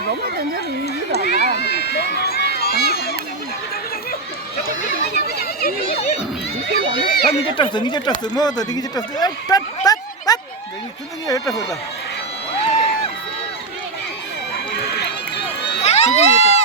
너무 던져서 이기도 않아. 이제 떴어, 이제 떴어, 뭐더 이제 떴어, 이 두둥이가 여기다 쏟아. 두둥이 여기다.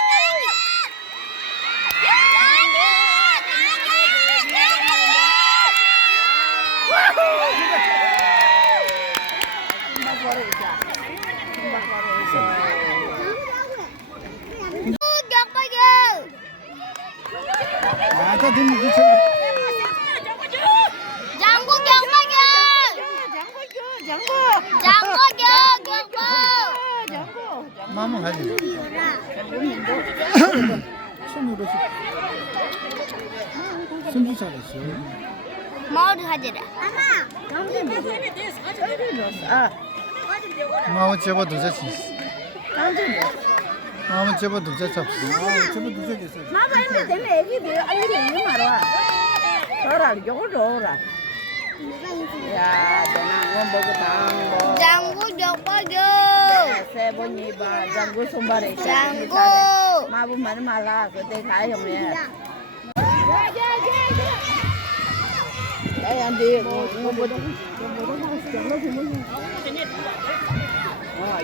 아, 다 등이 뒤쳐. 마음 가지. 손으로 손주 잘했어. 뭐를 하지래? 마음 접어 두자지. 마음 접어 두자 잡수. 접어 두자 됐어. 마마인데 되면 애기들 알리기 있는 말아. 저라 요거 줘라. 야, 너는 거 먹고 장구 줘봐줘. 세번이 봐. 장구 손발에 장구. 마부 말 말라. 그때 가요면. 안 돼.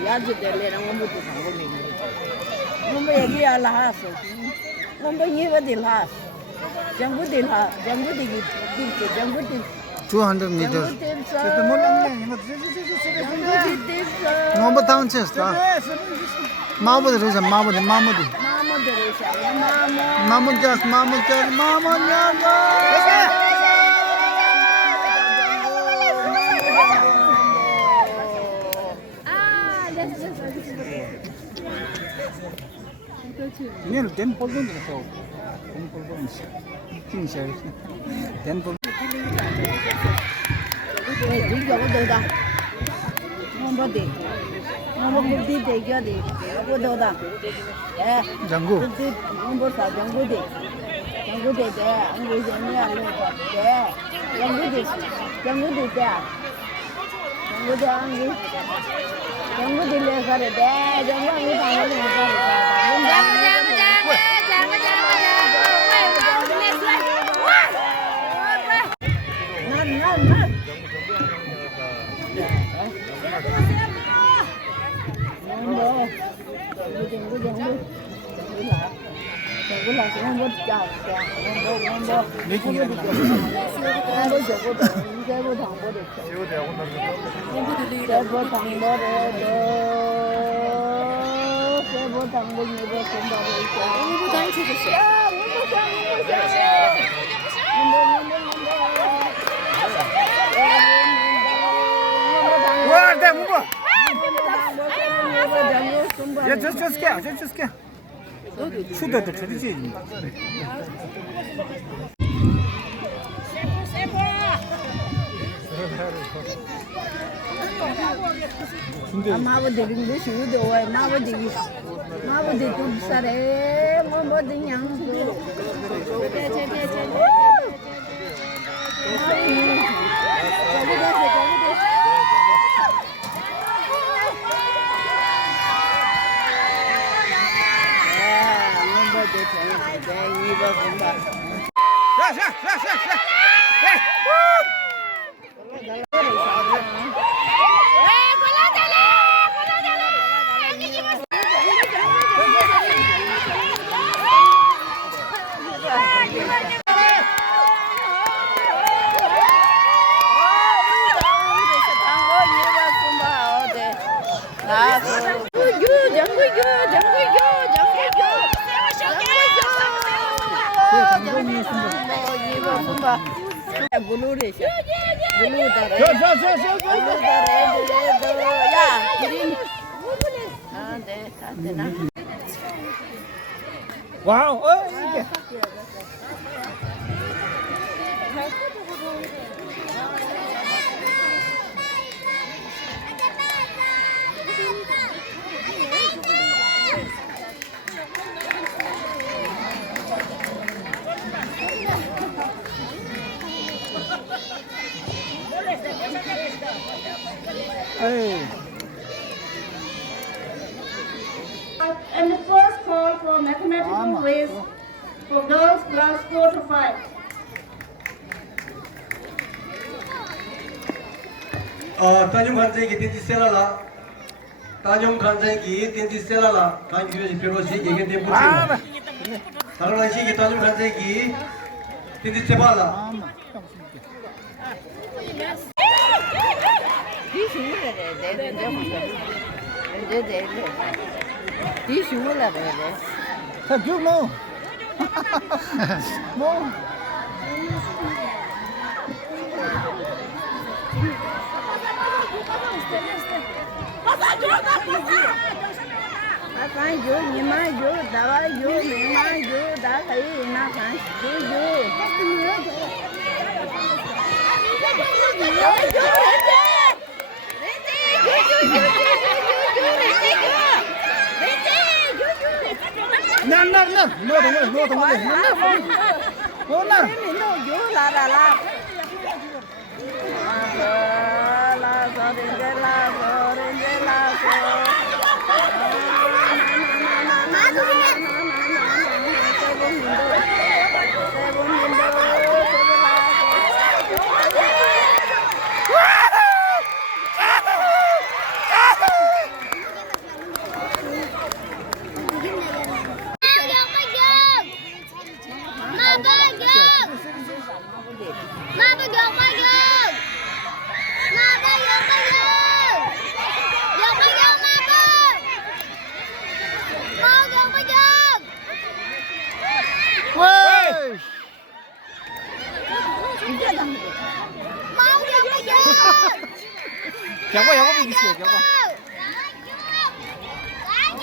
야지 될래랑 엄마도 당고미. 엄마 얘기할 하았어. 엄마 얘기할 하았어. 장구들 하. 장구들 장구들 200 meters. Kita mau nang yang mau tahu cesta. Mau boleh saja, mau boleh. Ini lu ten polong ni kau, ten polong ni, king share, ten polong. 물 저거다. 뭐디? 뭐디 대겨디. 뭐도다. 예. 장구. 뭐 사장구디. 장구디데. 안구제니 알로가. 예. 장구디 때. 장구디 안구. 장구디 레가레데. 장구디 방을 레가레데. Wah, dah mula. Ya, just क्या? सुधा तो छोटी चीज नहीं. 마부들이 무시우도 왜 마부들이 좀 살에 뭐든 양도 블루레시야. 블루다래. 야, 그린. 아, 네, 다 되나? 와우, 이게. 에이. And the first call for mathematical quiz for girls class 4 to 5. 따뇽 간장기 딘지 셀라라 따뇽 간장기 딘지 셀라라 간규지 비로시 예겐데 아, 부치 다른 시기 따뇽 간장기 딘지 세발라 아마. đi xuống là để đi xuống là để 자, 쭉 뭐. 뭐. ta phải vô nhưng mà vô đã vô miệng mà vô đã thấy nó phải vô 난. 너 동물래. 나. mình nó vô là la 왜? 겨봐, 여거 비기세요, 겨봐.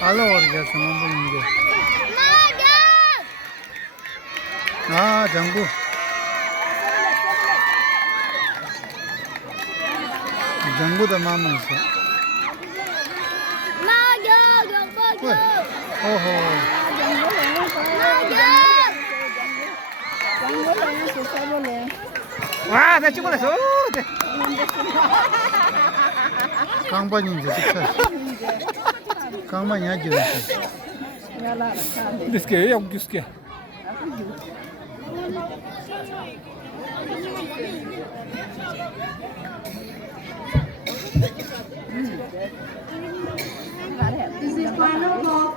알아버리겠어, 한번 이게. 아, 장구. 장구도 마음에 있어. 왜? 어허. 와, 나 찍어냈어. 강반이 이제 식사. 강반이 아직 없어. किसके या किसके This is final call